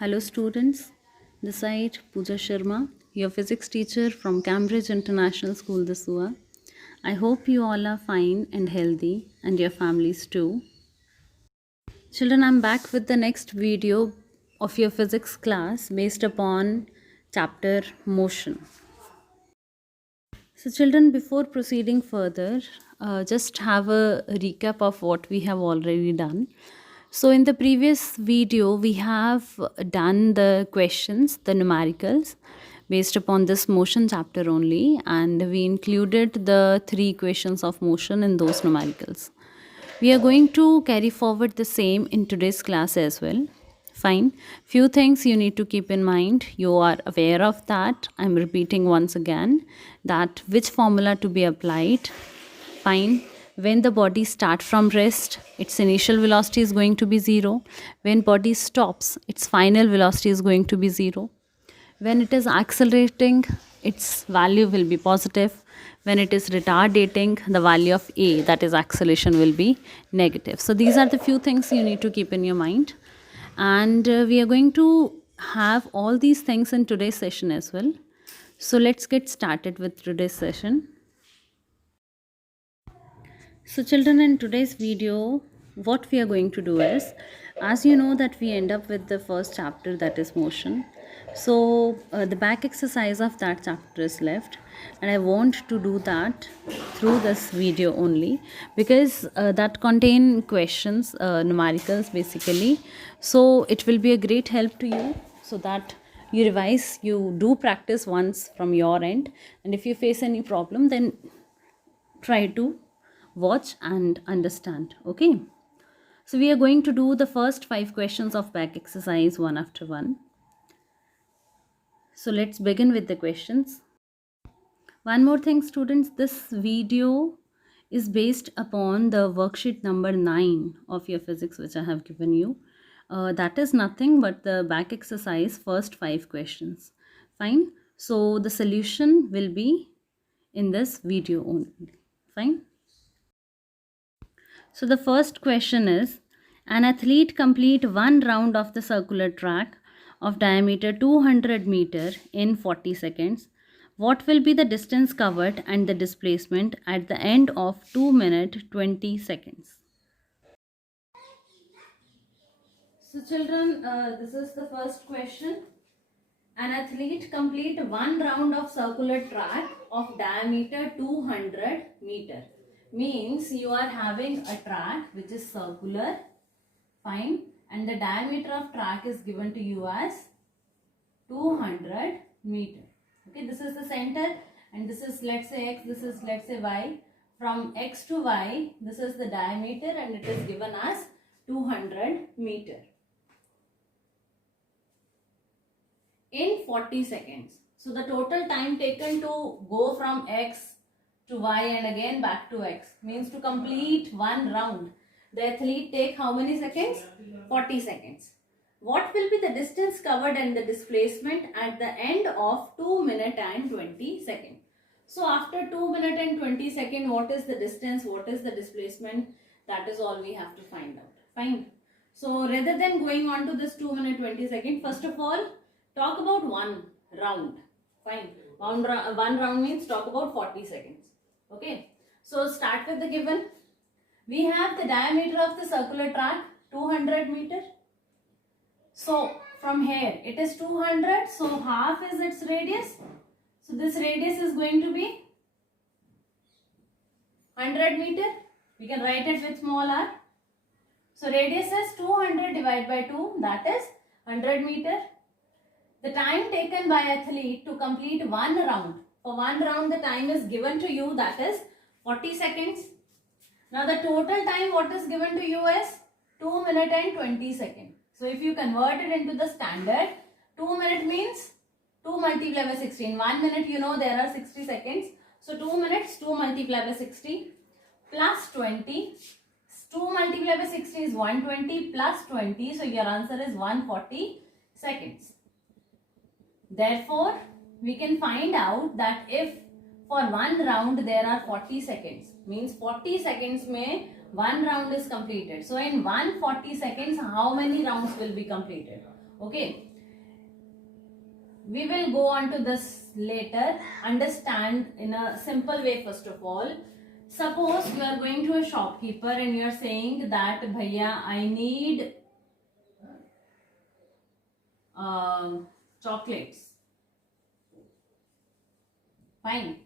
Hello students, this side Pooja Sharma, your physics teacher from Cambridge International School, Dasua. I hope you all are fine and healthy and your families too. Children, I'm back with the next video of your physics class based upon chapter motion. So children, before proceeding further, just have a recap of what we have already done. So in the previous video, we have done the questions, the numericals, based upon this motion chapter only, and we included the 3 equations of motion in those numericals. We are going to carry forward the same in today's class as well. Fine. Few things you need to keep in mind. You are aware of that. I'm repeating once again that which formula to be applied. Fine. When the body starts from rest, its initial velocity is going to be 0. When body stops, its final velocity is going to be 0. When it is accelerating, its value will be positive. When it is retardating, the value of a, that is acceleration, will be negative. So these are the few things you need to keep in your mind. And we are going to have all these things in today's session as well. So let's get started with today's session. So children, in today's video, what we are going to do is, as you know that we end up with the first chapter, that is motion. So the back exercise of that chapter is left, and I want to do that through this video only because that contain questions, numericals basically. So it will be a great help to you so that you revise, you do practice once from your end, and if you face any problem, then try to watch and understand. Okay, so we are going to do the first 5 questions of back exercise one after one. So let's begin with the questions. One more thing students, this video is based upon the worksheet number 9 of your physics which I have given you. That is nothing but the back exercise first 5 questions. Fine. So the solution will be in this video only. Fine. So the first question is, an athlete complete one round of the circular track of diameter 200 meter in 40 seconds. What will be the distance covered and the displacement at the end of 2 minutes 20 seconds? So children, this is the first question. An athlete complete one round of circular track of diameter 200 meter. Means you are having a track which is circular, fine, and the diameter of track is given to you as 200 meter. Okay, this is the center and this is, let's say, x, this is, let's say, y. From x to y, this is the diameter and it is given as 200 meter in 40 seconds. So the total time taken to go from x to y and again back to x, means to complete one round, the athlete take how many seconds? 40 seconds. What will be the distance covered and the displacement at the end of 2 minutes and 20 seconds? So after 2 minutes and 20 seconds, what is the distance, what is the displacement? That is all we have to find out. Fine. So rather than going on to this 2 minutes 20 seconds, first of all, talk about one round. Fine. One round means talk about 40 seconds. Okay. So start with the given. We have the diameter of the circular track 200 meter. So from here it is 200. So half is its radius. So this radius is going to be 100 meter. We can write it with small r. So radius is 200 divided by 2, that is 100 meter. The time taken by athlete to complete one round. For one round the time is given to you, that is 40 seconds. Now the total time what is given to you is 2 minutes and 20 seconds. So if you convert it into the standard, 2 minutes means 2 multiplied by 16. 1 minute, you know, there are 60 seconds. So 2 minutes, 2 multiplied by 60 plus 20. 2 multiplied by 60 is 120 plus 20. So your answer is 140 seconds. Therefore, we can find out that if for one round there are 40 seconds, means 40 seconds may one round is completed. So in 140 seconds, how many rounds will be completed? Okay. We will go on to this later. Understand in a simple way first of all. Suppose you are going to a shopkeeper and you are saying that Bhaiya, I need chocolates. Fine.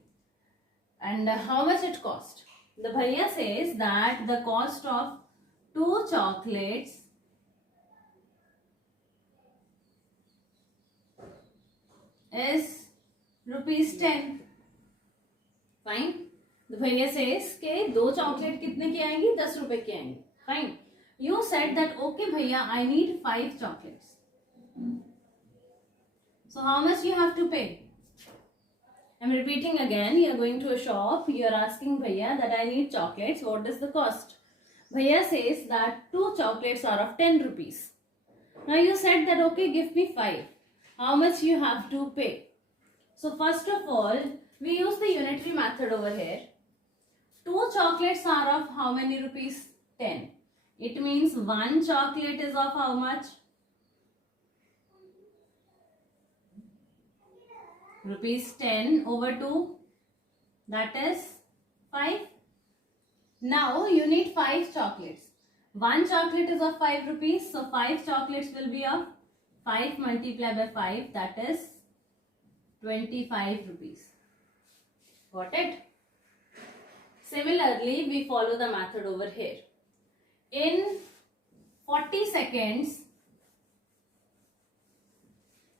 And how much it cost? The Bhaiya says that the cost of 2 chocolates is rupees 10. Fine. The Bhaiya says कि 2 chocolate कितने की आएंगी? 10 रुपए की आएंगी. Fine. You said that okay Bhaiya, I need 5 chocolates. So how much you have to pay? I'm repeating again. You are going to a shop. You are asking Bhaiya that I need chocolates. What is the cost? Bhaiya says that 2 chocolates are of 10 rupees. Now you said that okay, give me 5. How much you have to pay? So first of all, we use the unitary method over here. 2 chocolates are of how many rupees? 10. It means 1 chocolate is of how much? Rupees 10 over 2. That is 5. Now you need 5 chocolates. 1 chocolate is of 5 rupees. So 5 chocolates will be of 5 multiplied by 5. That is 25 rupees. Got it? Similarly, we follow the method over here. In 40 seconds,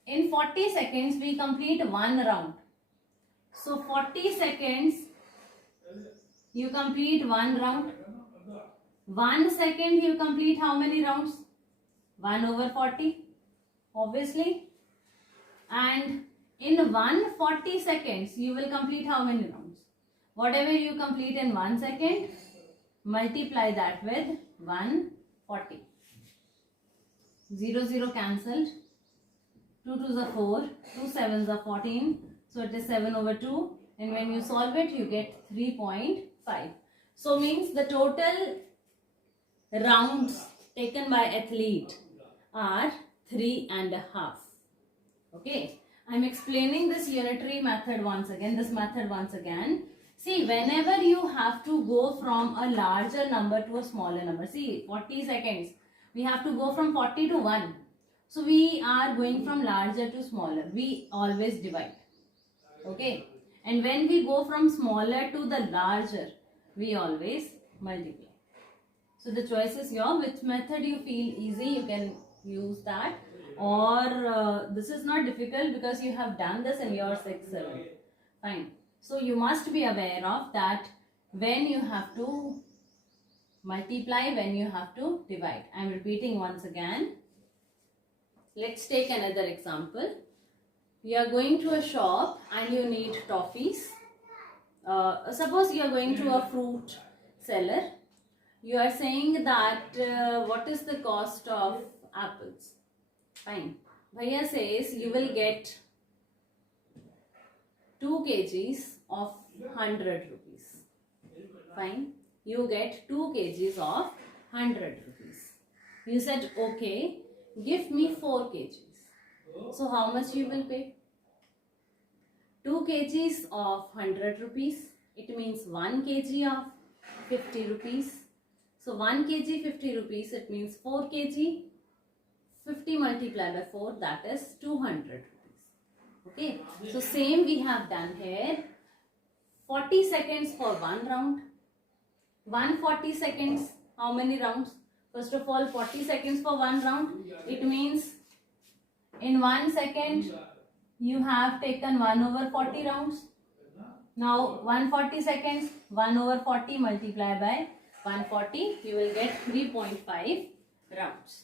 we complete 1 round. So 40 seconds, you complete 1 round. 1 second, you complete how many rounds? 1 over 40, obviously. And in 140 seconds, you will complete how many rounds? Whatever you complete in 1 second, multiply that with 140. 0, 0 cancelled. 2 2s are 4, 2 7s are 14. So it is 7 over 2. And when you solve it, you get 3.5. So means the total rounds taken by athlete are 3.5. Okay. I am explaining this unitary method once again. See, whenever you have to go from a larger number to a smaller number. See, 40 seconds. We have to go from 40 to 1. So we are going from larger to smaller. We always divide. Okay. And when we go from smaller to the larger, we always multiply. So the choice is yours. Which method you feel easy, you can use that. Or this is not difficult because you have done this in your 6th, 7th. Fine. So you must be aware of that when you have to multiply, when you have to divide. I am repeating once again. Let's take another example. You are going to a shop and you need toffees. Suppose you are going to a fruit seller. You are saying that what is the cost of apples? Fine. Bhaiya says you will get 2 kgs of 100 rupees. Fine. You get 2 kgs of 100 rupees. You said okay, give me 4 kgs. So how much you will pay? 2 kgs of 100 rupees. It means 1 kg of 50 rupees. So 1 kg 50 rupees. It means 4 kg. 50 multiplied by 4, that is 200 rupees. Okay. So same we have done here. 40 seconds for 1 round. 140 seconds. How many rounds? First of all, 40 seconds for 1 round. It means in 1 second you have taken 1 over 40 rounds. Now 140 seconds, 1 over 40 multiplied by 140, you will get 3.5 rounds.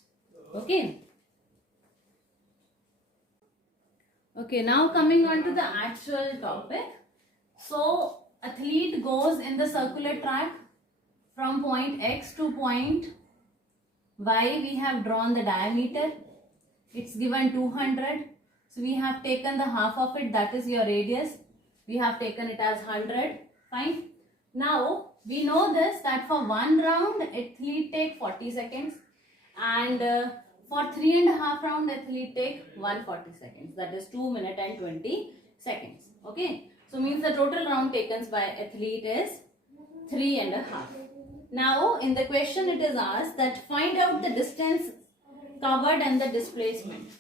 Okay. Okay, now coming on to the actual topic. So athlete goes in the circular track from point X to point Y. We have drawn the diameter. It's given 200. So we have taken the half of it, that is your radius. We have taken it as 100. Fine. Now we know this that for 1 round athlete take 40 seconds and For 3.5 round, athlete take 140 seconds. That is 2 minutes and 20 seconds. Okay. So means the total round taken by athlete is 3.5. Now in the question it is asked that find out the distance covered and the displacement.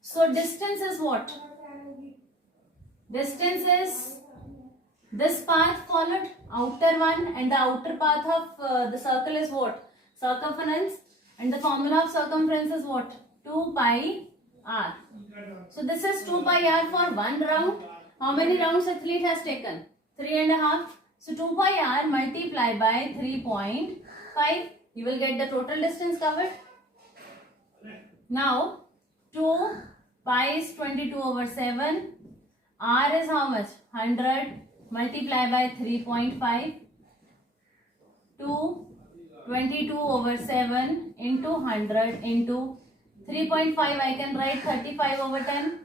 So distance is what? Distance is this path followed, outer one, and the outer path of the circle is what? Circumference, and the formula of circumference is what? 2 pi r. So this is 2 pi r for one round. How many rounds athlete has taken? 3.5. So 2 pi r multiplied by 3.5. You will get the total distance covered. Now 2 pi is 22/7. R is how much? 100. Multiply by 3.5 to 22/7 into 100 into 3.5. I can write 35/10.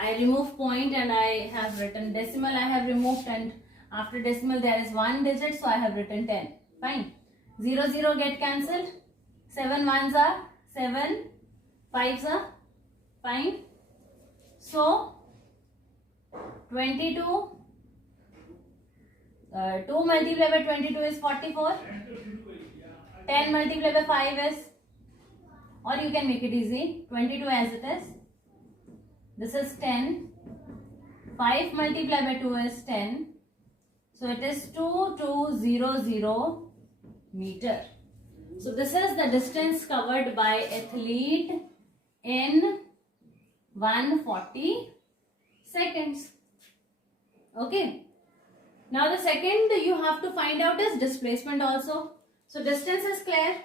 I remove point and I have written decimal. I have removed, and after decimal there is one digit, so I have written 10. Fine. 0 0 get cancelled. 7 ones are 7, 5s are fine. So 22. 2 multiplied by 22 is 44. 10 multiplied by 5 is, or you can make it easy, 22 as it is. This is 10. 5 multiplied by 2 is 10. So it is 2200 meter. So this is the distance covered by athlete in 140 seconds. Okay. Now the second you have to find out is displacement also. So distance is clear.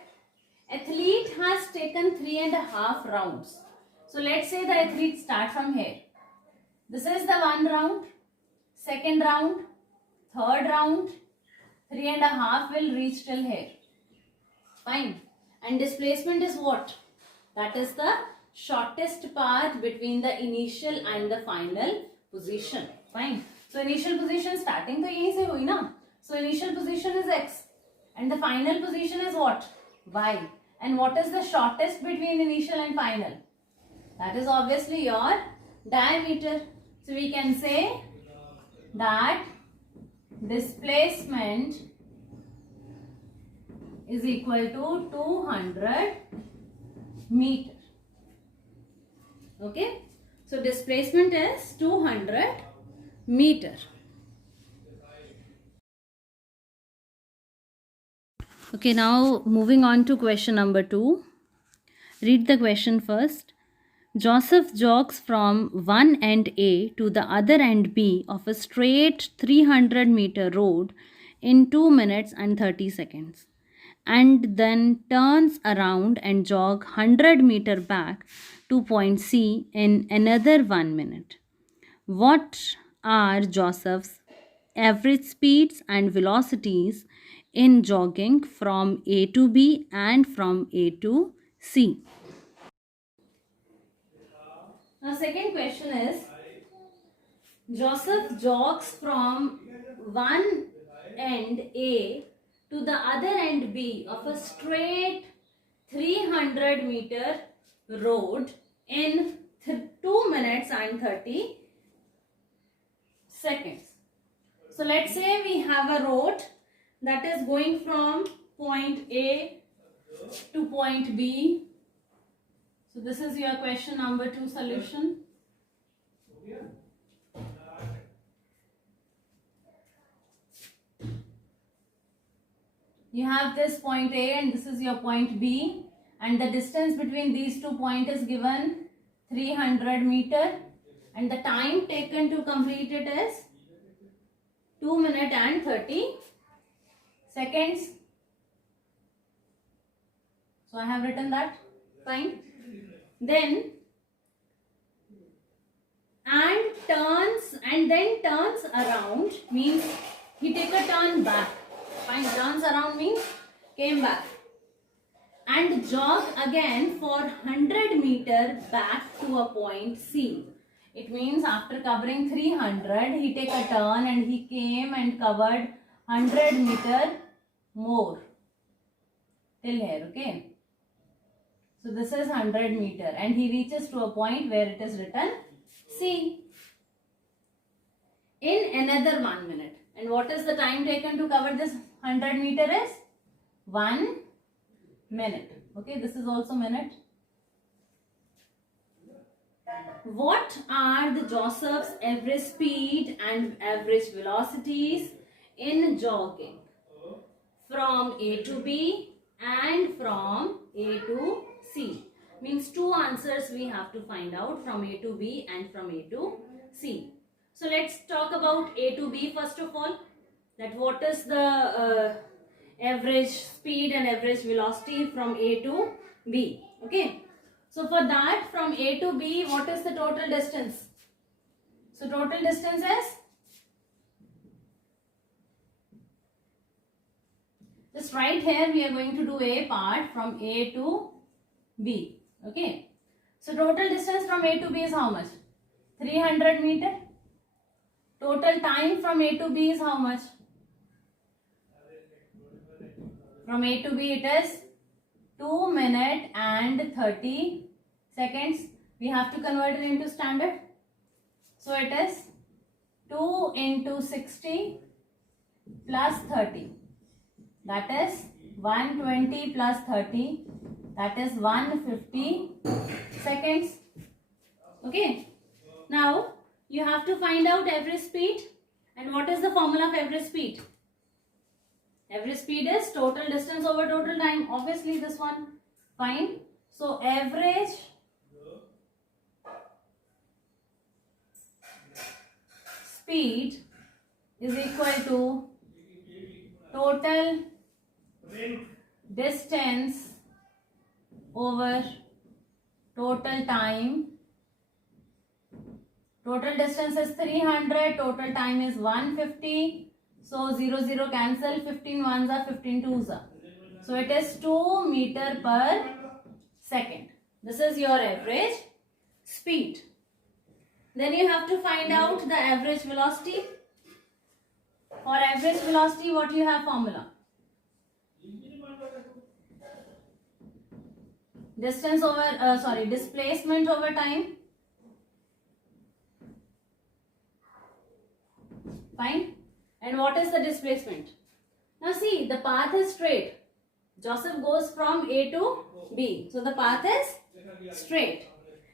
Athlete has taken 3.5 rounds. So let's say the athlete start from here. This is the one round, second round, third round, 3.5 will reach till here. Fine. And displacement is what? That is the shortest path between the initial and the final position. Fine. So initial position starting तो यहीं से हुई ना. So initial position is x and the final position is what? Y. And what is the shortest between initial and final? That is obviously your diameter. So we can say that displacement is equal to 200 meter. Okay. So displacement is 200 meter. Okay, now moving on to question number 2. Read the question first. Joseph jogs from one end A to the other end B of a straight 300 meter road in 2 minutes and 30 seconds and then turns around and jog 100 meter back to point C in another 1 minute. What are Joseph's average speeds and velocities in jogging from A to B and from A to C? Now second question is, Joseph jogs from one end A to the other end B of a straight 300 meter road in 2 minutes and 30 seconds. So let's say we have a road that is going from point A to point B. So this is your question number 2 solution. You have this point A and this is your point B, and the distance between these 2 points is given 300 meter and the time taken to complete it is 2 minutes and 30 seconds. So I have written that. Fine. Then then turns around means he take a turn back. Fine. Turns around means came back and jog again for 100 meter back to a point C. It means after covering 300 he take a turn and he came and covered 100 meter more till here. Okay. So this is 100 meter and he reaches to a point where it is written C in another 1 minute. And what is the time taken to cover this 100 meter is 1 minute. Okay, this is also minute. What are the Joseph's average speed and average velocities in jogging from A to B and from A to C? Means two answers we have to find out, from A to B and from A to C. So let's talk about A to B first of all. That what is the average speed and average velocity from A to B. Okay. So for that, from A to B, what is the total distance? So total distance is, just right here we are going to do a part from A to B. Okay. So total distance from A to B is how much? 300 meter. Total time from A to B is how much? From A to B it is 2 minutes and 30 seconds. We have to convert it into standard. So it is 2 into 60 plus 30. That is 120 plus 30. That is 150 seconds. Okay. Now you have to find out average speed. And what is the formula of average speed? Average speed is total distance over total time. Obviously this one. Fine. So average speed is equal to total distance over total time. Total distance is 300, total time is 150. So 0, 0 cancel, 15 ones are 15 twos are. So it is 2 meter per second. This is your average speed. Then you have to find out the average velocity. For average velocity, what you have formula? Distance over, displacement over time. Fine. And what is the displacement? Now see, the path is straight. Joseph goes from A to B. So the path is straight.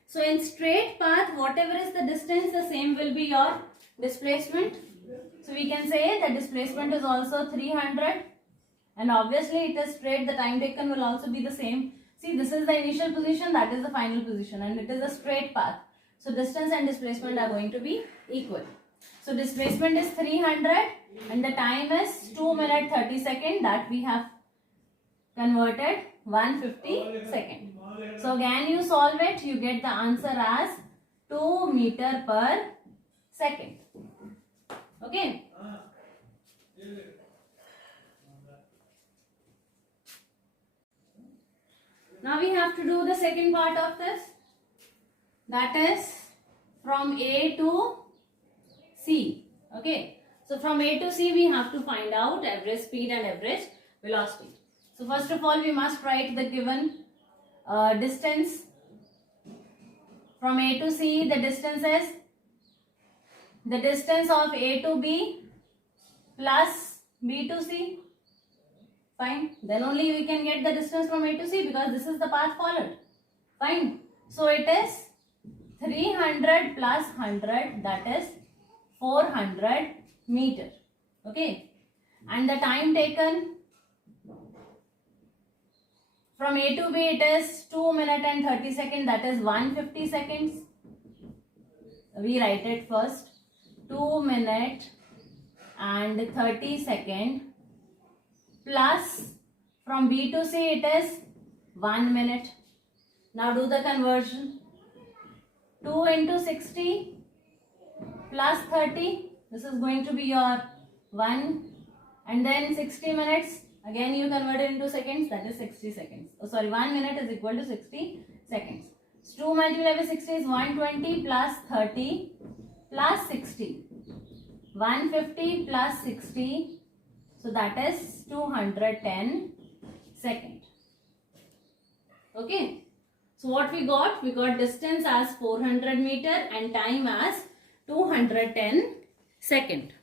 So in straight path, whatever is the distance, the same will be your displacement. So we can say the displacement is also 300. And obviously it is straight, the time taken will also be the same. See, this is the initial position, that is the final position, and it is a straight path. So distance and displacement are going to be equal. So displacement is 300 and the time is 2 minutes 30 seconds, that we have converted 150 seconds. So again you solve it, you get the answer as 2 meter per second. Okay. Now we have to do the second part of this. That is from A to C. Okay. So from A to C we have to find out average speed and average velocity. So first of all we must write the given distance. From A to C the distance is the distance of A to B plus B to C. Fine. Then only we can get the distance from A to C, because this is the path followed. Fine. So it is 300 plus 100, that is 400 meter. Okay. And the time taken from A to B, it is 2 minutes and 30 seconds, that is 150 seconds. We write it first. 2 minutes and 30 seconds. Plus from B to C it is 1 minute. Now do the conversion. 2 into 60 plus 30. This is going to be your 1. And then 60 minutes. Again you convert it into seconds. That is 60 seconds. Oh, sorry, 1 minute is equal to 60 seconds. So 2 multiplied by 60 is 120 plus 30 plus 60. 150 plus 60. So that is 210 seconds. Okay. So what we got? We got distance as 400 meter and time as 210 second.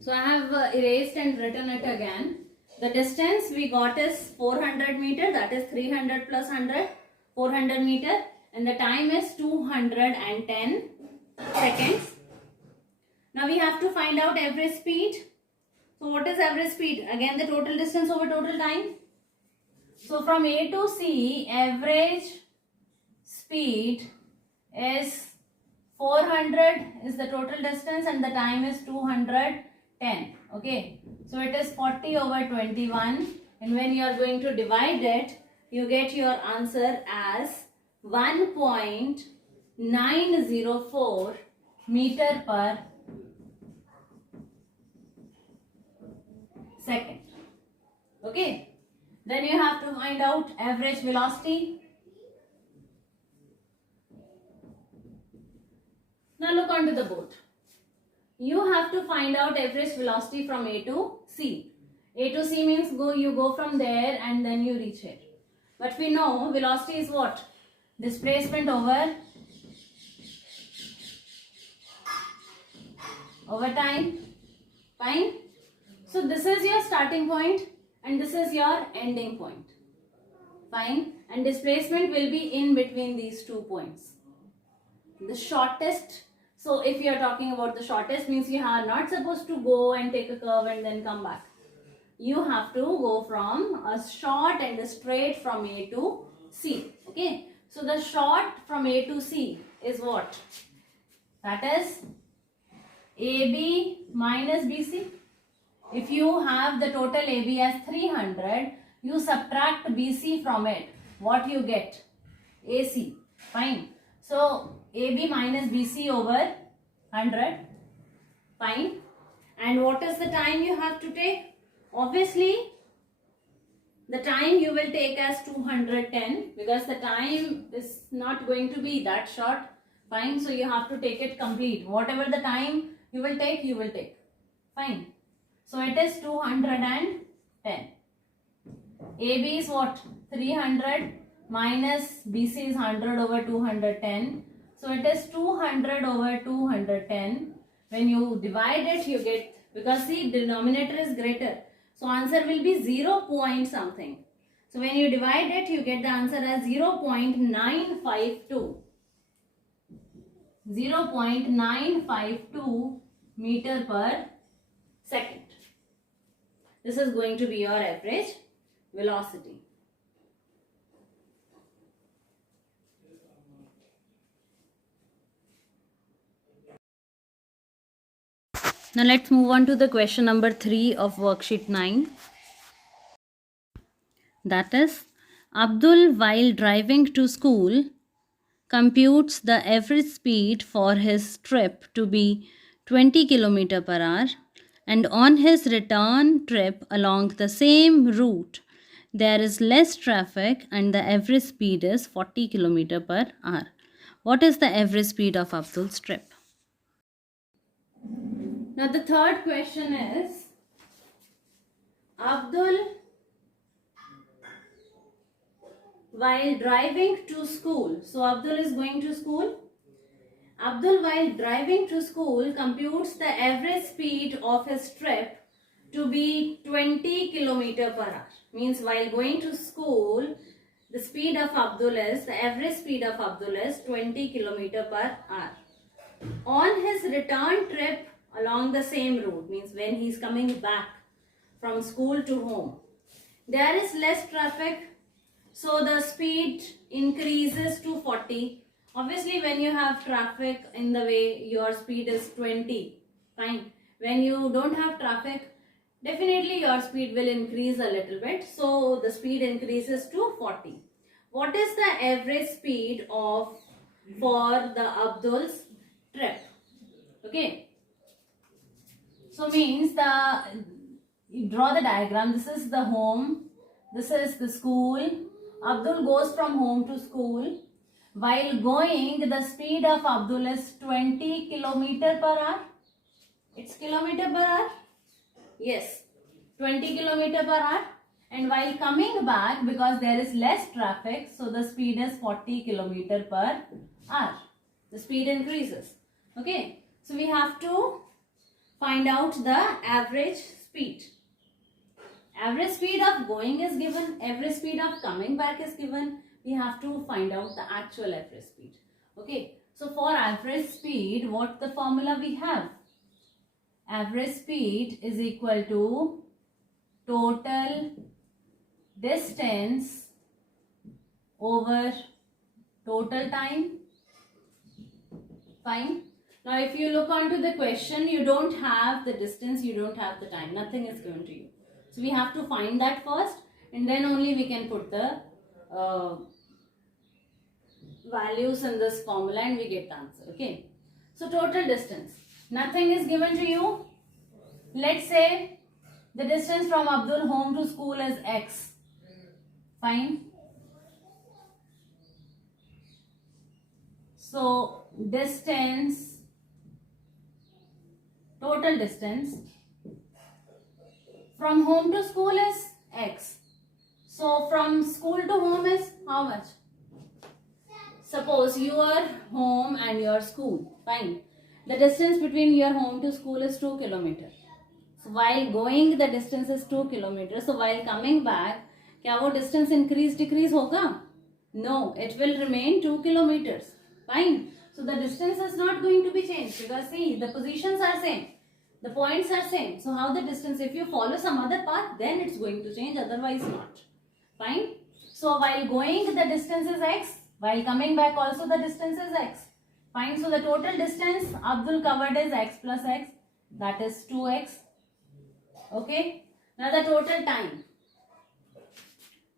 So I have erased and written it again. The distance we got is 400 meter, that is 300 plus 100, 400 meter, and the time is 210 seconds. Now we have to find out average speed. So what is average speed? Again the total distance over total time. So from A to C, average speed is 400 is the total distance and the time is 210. Okay, so it is 40 over 21, and when you are going to divide it, you get your answer as 1.904 meter per second. Okay, then you have to find out average velocity. Now look onto the board. You have to find out average velocity from A to C. A to C means you go from there and then you reach here. But we know velocity is what? Displacement over time. Fine. So this is your starting point and this is your ending point. Fine. And displacement will be in between these 2 points. The shortest. So if you are talking about the shortest, means you are not supposed to go and take a curve and then come back. You have to go from a short and a straight from A to C. Okay. So the short from A to C is what? That is AB minus BC. If you have the total AB as 300, you subtract BC from it. What you get? AC. Fine. So AB minus BC over 100. Fine. And what is the time you have to take? Obviously, the time you will take as 210 because the time is not going to be that short. Fine. So you have to take it complete. Whatever the time you will take, you will take. Fine. So it is 210. AB is what? 300 minus BC is 100 over 210. So it is 200 over 210. When you divide it, you get, because the denominator is greater. So answer will be 0 point something. So when you divide it, you get the answer as 0.952. 0.952 meter per second. This is going to be your average velocity. Now let's move on to the question number 3 of worksheet 9. That is, Abdul, while driving to school, computes the average speed for his trip to be 20 km per hour, and on his return trip along the same route, there is less traffic and the average speed is 40 km per hour. What is the average speed of Abdul's trip? Now the third question is, Abdul, while driving to school. So Abdul is going to school. Abdul, while driving to school, computes the average speed of his trip to be 20 km per hour. Means while going to school, the speed of Abdul is, the average speed of Abdul is 20 km per hour. On his return trip along the same route, means when he is coming back from school to home, there is less traffic. So the speed increases to 40. Obviously, when you have traffic in the way, your speed is 20. Fine. When you don't have traffic, definitely your speed will increase a little bit. So the speed increases to 40. What is the average speed for the Abdul's trip? Okay. So means you draw the diagram. This is the home. This is the school. Abdul goes from home to school. While going, the speed of Abdul is 20 km per hour. It's kilometer per hour? Yes, 20 km per hour. And while coming back, because there is less traffic, so the speed is 40 kilometer per hour. The speed increases. Okay, so we have to find out the average speed. Average speed of going is given, average speed of coming back is given. We have to find out the actual average speed. Okay, so for average speed, what the formula we have? Average speed is equal to total distance over total time. Fine. Now if you look onto the question, you don't have the distance, you don't have the time, nothing is given to you. So we have to find that first, and then only we can put the values in this formula and we get the answer. Okay, so total distance, nothing is given to you. Let's say the distance from Abdul home to school is x. Fine. So distance, total distance from home to school is x. So from school to home is how much? Suppose your home and your school. Fine. The distance between your home to school is 2 kilometers. So while going the distance is 2 kilometers. So while coming back, क्या वो distance increase decrease होगा? No, it will remain 2 kilometers. Fine. So the distance is not going to be changed because see the positions are same. The points are same. So how the distance, if you follow some other path, then it's going to change, otherwise not. Fine. So while going the distance is x, while coming back also the distance is x. Fine. So the total distance Abdul covered is x plus x, that is 2x. Okay. Now the total time.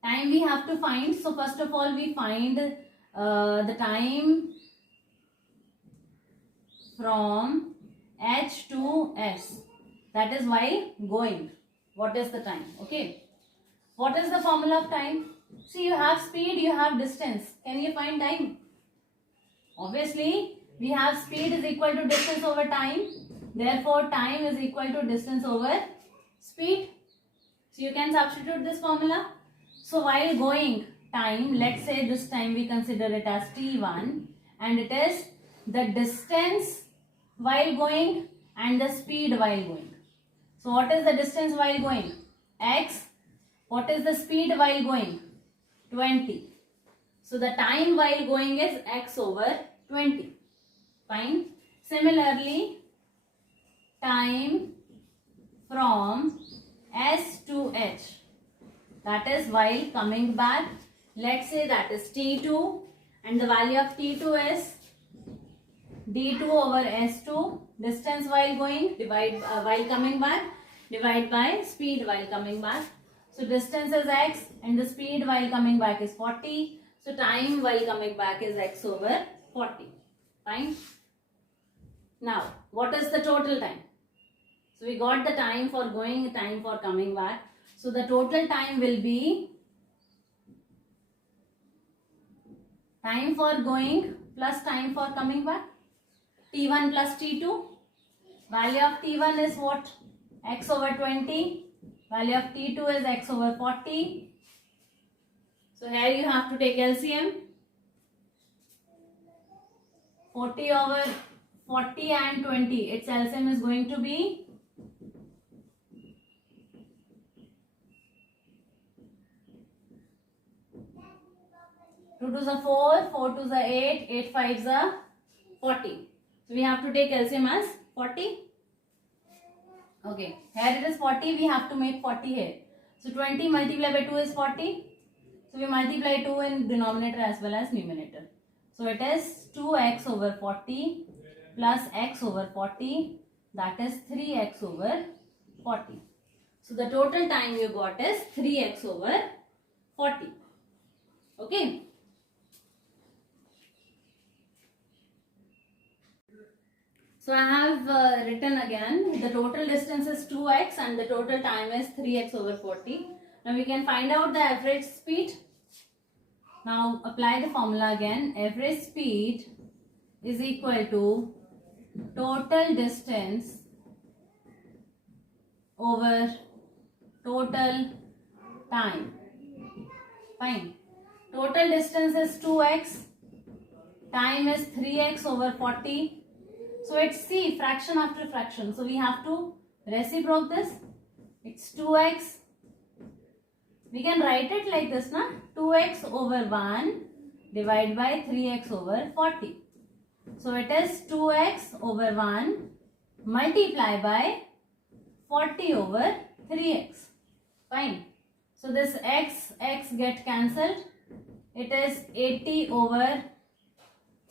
Time we have to find. So first of all we find the time from H to S. That is while going. What is the time? Okay. What is the formula of time? See, you have speed, you have distance. Can you find time? Obviously, we have speed is equal to distance over time. Therefore, time is equal to distance over speed. So, you can substitute this formula. So, while going time, let's say this time we consider it as T1 and it is the distance while going and the speed while going. So, what is the distance while going? X. What is the speed while going? 20. So, the time while going is x over 20. Fine. Similarly, time from S to H, that is while coming back. Let's say that is T2 and the value of T2 is D2 over S2, distance while going, divide while coming back, divide by speed while coming back. So distance is x and the speed while coming back is 40. So time while coming back is x over 40. Fine. Now, what is the total time? So we got the time for going, time for coming back. So the total time will be time for going plus time for coming back. T1 plus T2. Value of T1 is what? X over 20. Value of T2 is x over 40. So here you have to take LCM. 40 over 40 and 20. Its LCM is going to be 2 2s are 4, 4 2s are 8, 8 5s are 40. So we have to take LCM as 40. Okay, here it is 40, we have to make 40 here. So 20 multiplied by 2 is 40. So we multiply 2 in denominator as well as numerator. So it is 2x over 40 plus x over 40, that is 3x over 40. So the total time you got is 3x over 40. Okay. So I have written again, the total distance is 2x and the total time is 3x over 40. Now we can find out the average speed. Now apply the formula again. Average speed is equal to total distance over total time. Fine. Total distance is 2x. Time is 3x over 40. So it's C, fraction after fraction. So we have to reciproc this. It's 2x. We can write it like this, na? 2x over 1 divided by 3x over 40. So it is 2x over 1 multiply by 40 over 3x. Fine. So this x get cancelled. It is 80 over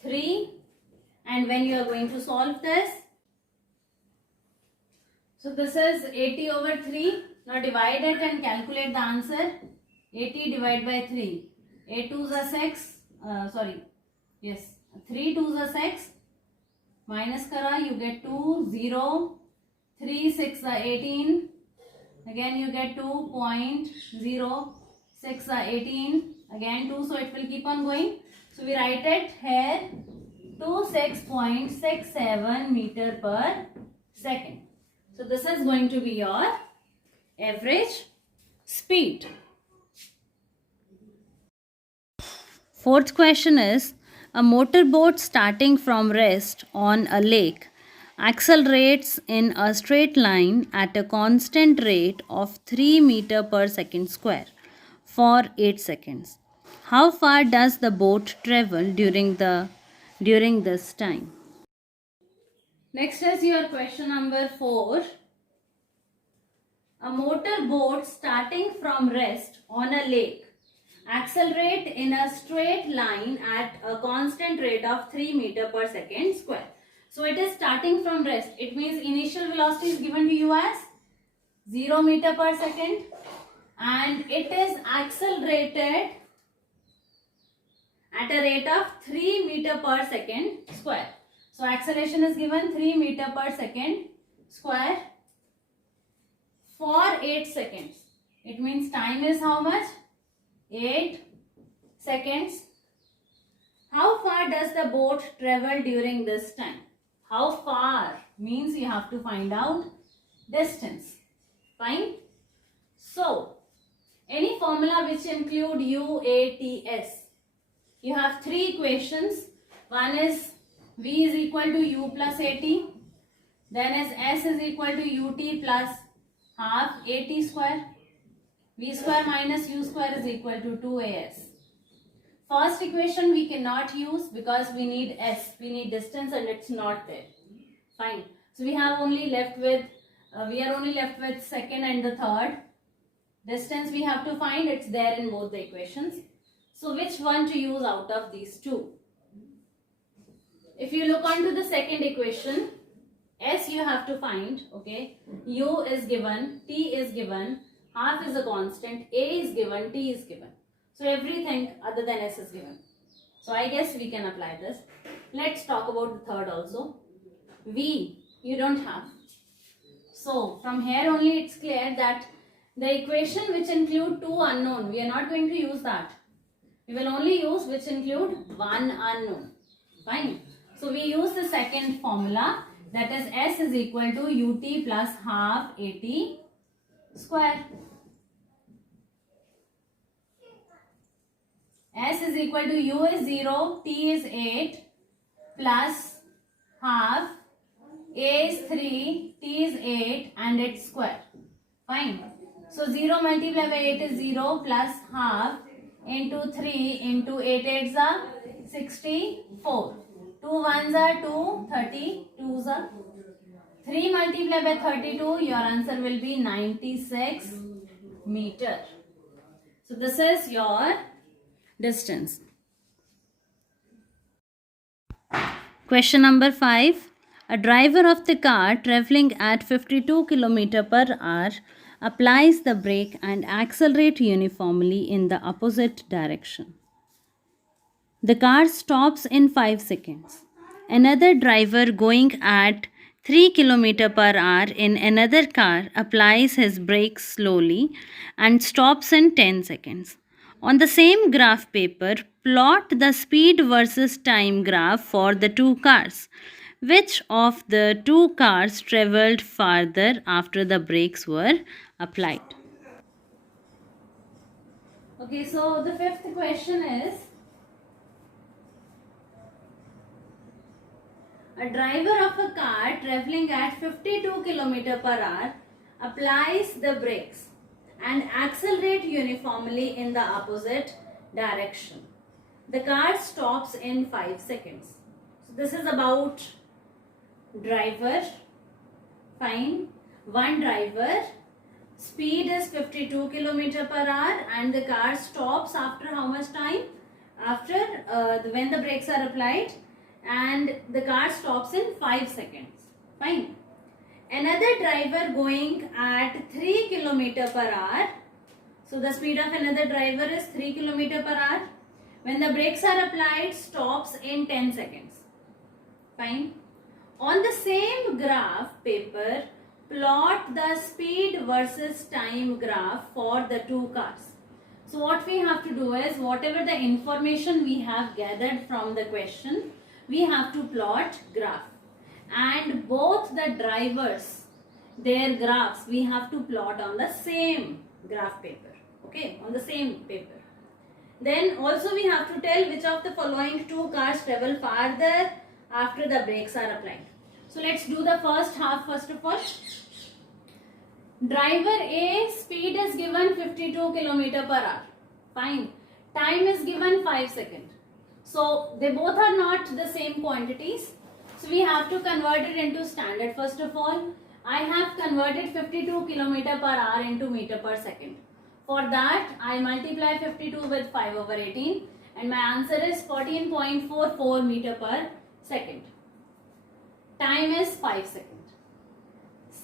3. And when you are going to solve this, so this is 80 over 3. Now divide it and calculate the answer. 80 divided by 3. 8 2s are 6. 3 2s are 6. Minus kara, you get 2, 0. 3 6 are 18. Again you get 2.0. 6 are 18. Again 2, so it will keep on going. So we write it here 26.67 meter per second. So this is going to be your average speed. Fourth question is, a motorboat starting from rest on a lake accelerates in a straight line at a constant rate of 3 meter per second square for 8 seconds. How far does the boat travel during this time? Next is your question number 4. A motorboat starting from rest on a lake accelerate in a straight line at a constant rate of 3 meter per second square. So it is starting from rest. It means initial velocity is given to you as 0 meter per second and it is accelerated at a rate of 3 meter per second square. So acceleration is given 3 meter per second square for 8 seconds. It means time is how much? 8 seconds. How far does the boat travel during this time? How far means you have to find out distance. Fine. So, any formula which include UATS. You have 3 equations. One is V is equal to U plus AT. Then is S is equal to UT plus half AT square. V square minus U square is equal to 2AS. First equation we cannot use because we need S. We need distance and it's not there. Fine. So we are only left with second and the third. Distance we have to find. It's there in both the equations. So which one to use out of these two? If you look onto the second equation, S you have to find. Okay. U is given. T is given. Half is a constant, A is given, T is given. So everything other than S is given. So I guess we can apply this. Let's talk about the third also. V, you don't have. So from here only it's clear that the equation which include 2 unknown, we are not going to use that. We will only use which include 1 unknown. Fine. So we use the second formula, that is S is equal to UT plus half AT square. S is equal to U is 0, T is 8 plus half, A is 3, T is 8 and its square. Fine. So 0 multiplied by 8 is 0 plus half into 3 into 8 8s are 64. 2 1s are 2, 30, 2s are 3 multiplied by 32, your answer will be 96 meter. So this is your distance. Question number 5. A driver of the car traveling at 52 km per hour applies the brake and accelerates uniformly in the opposite direction. The car stops in 5 seconds. Another driver going at 3 km per hour in another car applies his brakes slowly and stops in 10 seconds. On the same graph paper, plot the speed versus time graph for the two cars. Which of the two cars traveled farther after the brakes were applied? Okay, so the fifth question is, a driver of a car traveling at 52 km per hour applies the brakes and accelerate uniformly in the opposite direction. The car stops in 5 seconds. So this is about driver. Fine. One driver. Speed is 52 km per hour and the car stops after how much time? After when the brakes are applied, and the car stops in 5 seconds. Fine. Another driver going at 3 km per hour. So the speed of another driver is 3 km per hour. When the brakes are applied, stops in 10 seconds. Fine. On the same graph paper, plot the speed versus time graph for the two cars. So what we have to do is, whatever the information we have gathered from the question, we have to plot graph. And both the drivers, their graphs, we have to plot on the same graph paper. Okay, on the same paper. Then also we have to tell which of the following two cars travel farther after the brakes are applied. So let's do the first half first of all. Driver A, speed is given 52 km per hour. Fine. Time is given 5 seconds. So they both are not the same quantities. So we have to convert it into standard first of all. I have converted 52 km per hour into meter per second. For that, I multiply 52 with 5 over 18 and my answer is 14.44 meter per second. Time is 5 seconds.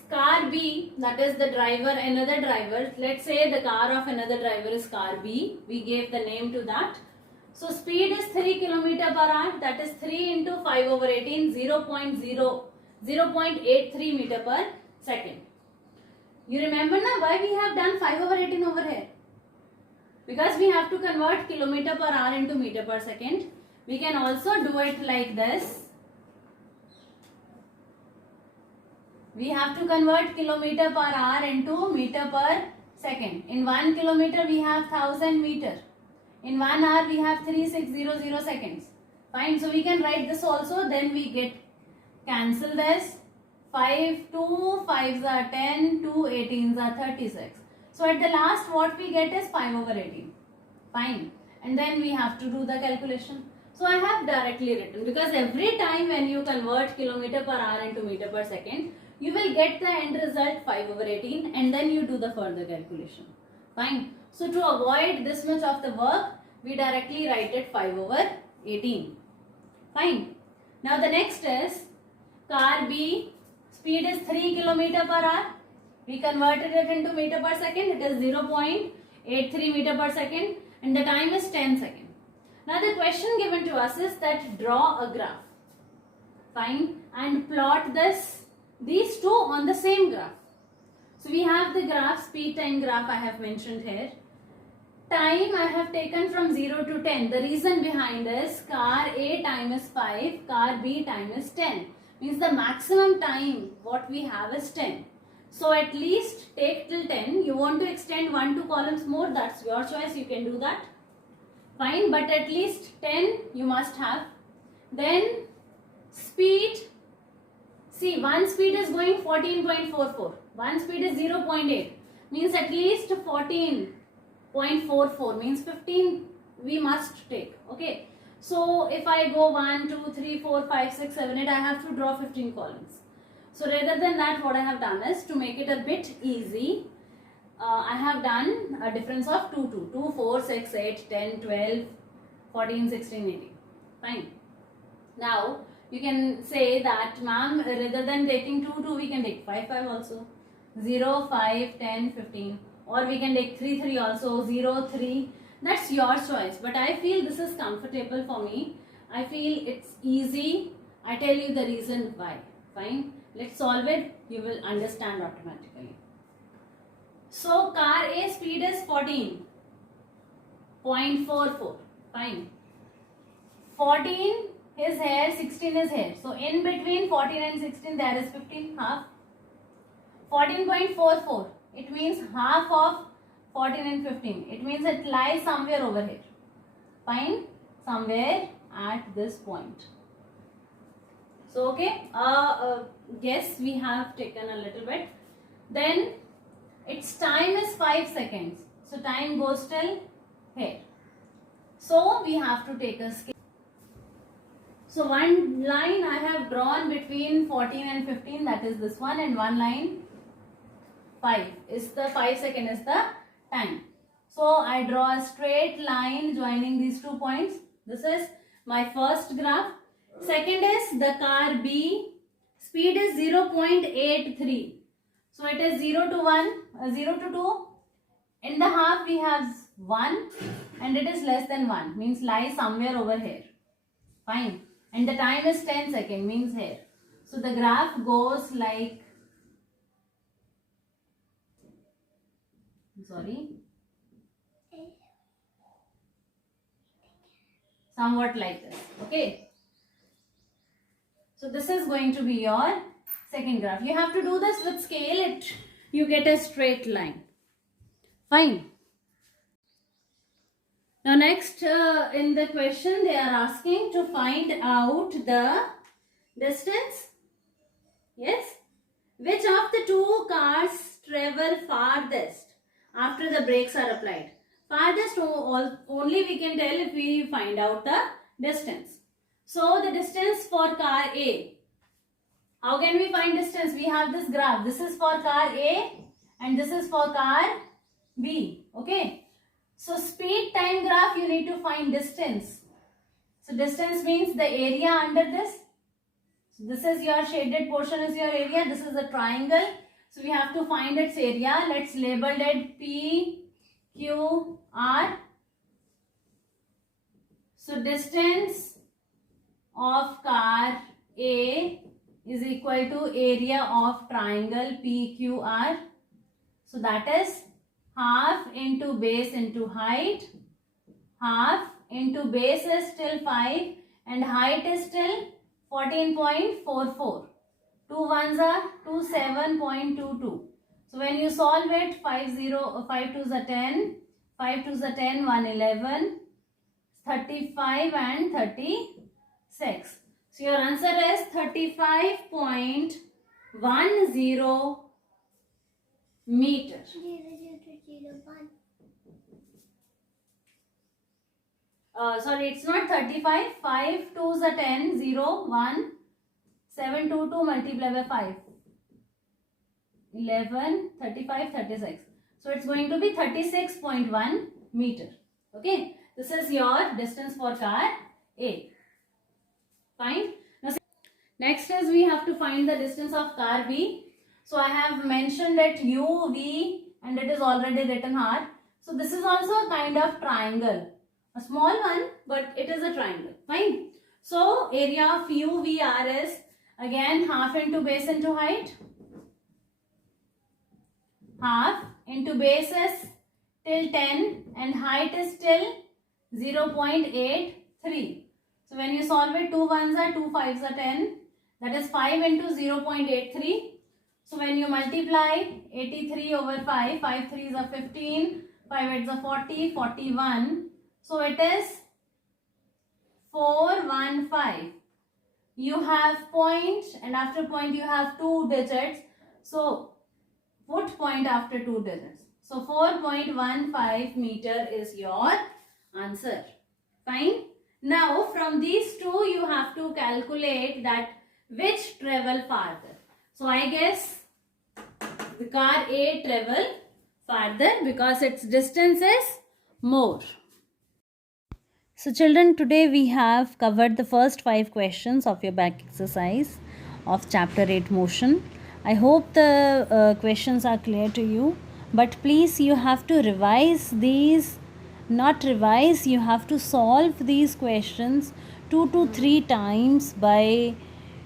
Car B, that is the driver, another driver. Let's say the car of another driver is car B. We gave the name to that. So speed is 3 km per hour. That is 3 into 5 over 18, 0.83 meter per second. You remember now why we have done 5 over 18 over here? Because we have to convert kilometer per hour into meter per second. We can also do it like this. We have to convert kilometer per hour into meter per second. In 1 kilometer we have 1000 meter. In 1 hour we have 3600 seconds. Fine. So we can write this also. Then we get cancel this. 5 2 5s are 10, 2 18s are 36. So at the last what we get is 5 over 18. Fine. And then we have to do the calculation. So I have directly written, because every time when you convert kilometer per hour into meter per second, you will get the end result 5 over 18 and then you do the further calculation. Fine. So to avoid this much of the work, we directly write it 5 over 18. Fine. Now the next is car B, speed is 3 km per hour. We converted it into meter per second. It is 0.83 meter per second and the time is 10 seconds. Now the question given to us is that draw a graph. Fine. And plot these two on the same graph. So we have the graph, speed time graph I have mentioned here. Time I have taken from 0 to 10. The reason behind is car A time is 5, car B time is 10. Means the maximum time what we have is 10. So at least take till 10. You want to extend 1-2 columns more, that's your choice, you can do that. Fine, but at least 10 you must have. Then speed. See, one speed is going 14.44. One speed is 0.8. Means at least 14.44. Means 15 we must take. Okay. So if I go 1, 2, 3, 4, 5, 6, 7, 8, I have to draw 15 columns. So rather than that, what I have done is, to make it a bit easy, I have done a difference of 2, 2. 2, 4, 6, 8, 10, 12, 14, 16, 18. Fine. Now, you can say that, ma'am, rather than taking 2, 2, we can take 5, 5 also. 0, 5, 10, 15. Or we can take 3, 3 also. 0, 3. That's your choice. But I feel this is comfortable for me. I feel it's easy. I tell you the reason why. Fine. Let's solve it. You will understand automatically. So, car A speed is 14.44. Fine. 14 is here, 16 is here. So, in between 14 and 16 there is 15, half. 14.44. It means half of 14 and 15. It means it lies somewhere over here. Fine, somewhere at this point. So okay, yes, we have taken a little bit. Then its time is 5 seconds. So time goes till here. So we have to take a scale. So one line I have drawn between 14 and 15, that is this one, and one line 5 is the 5 second is the time. So I draw a straight line joining these 2 points. This is my first graph. Second is the car B. Speed is 0.83. So it is 0 to 1, 0 to 2. In the half we have 1 and it is less than 1. Means lies somewhere over here. Fine. And the time is 10 seconds. Means here. So the graph goes like... somewhat like this. Okay. So this is going to be your second graph. You have to do this with scale. You get a straight line. Fine. Now next in the question they are asking to find out the distance. Yes. Which of the two cars travel farthest after the brakes are applied? Farthest only we can tell if we find out the distance. So the distance for car A. How can we find distance? We have this graph. This is for car A and this is for car B. Okay. So speed time graph you need to find distance. So distance means the area under this. So this is your shaded portion is your area. This is a triangle. So we have to find its area. Let's label it P, Q, R. So distance of car A is equal to area of triangle PQR. So that is half into base into height. Half into base is still 5 and height is still 14.44. 2 ones are 27.22. So when you solve it, 5 2s are 10, 5 2s are 10, 1 11, 35 and 36. So your answer is 35.10 meter. Sorry, it's not 35. 5 2s are 10, 0, 1, 7 2 2 multiplied by 5. 11, 35, 36. So it's going to be 36.1 meter. Okay. This is your distance for car A. Fine. Now, next is we have to find the distance of car B. So I have mentioned it U, V and it is already written R. So this is also a kind of triangle. A small one, but it is a triangle. Fine. So area of U, V, R is again half into base into height. Half into base is till 10 and height is till 0.83. So when you solve it, 2 ones are 2 5s are 10. That is 5 into 0.83. So when you multiply 83 over 5, 5 3s are 15, 5 8s are 40, 41. So it is 415. You have point and after point you have 2 digits. So put point after 2 digits. So 4.15 meter is your answer. Fine. Now from these two you have to calculate that which travel farther. So I guess the car A travel farther because its distance is more. So children, today we have covered the first 5 questions of your back exercise of chapter 8 motion. I hope the questions are clear to you, but please you have to revise these, not revise, you have to solve these questions 2 to 3 times by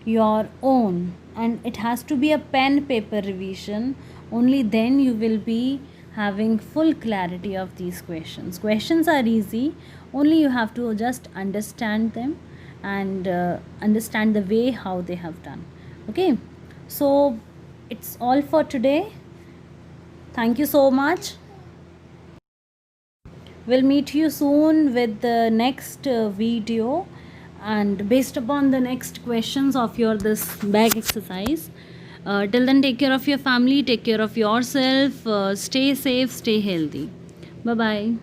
your own, and it has to be a pen paper revision. Only then you will be having full clarity of these questions. Questions are easy, only you have to just understand them and understand the way how they have done. Okay, so it's all for today. Thank you so much. We'll meet you soon with the next video, and based upon the next questions of your this bag exercise. Till then, take care of your family, take care of yourself, stay safe, stay healthy. Bye bye.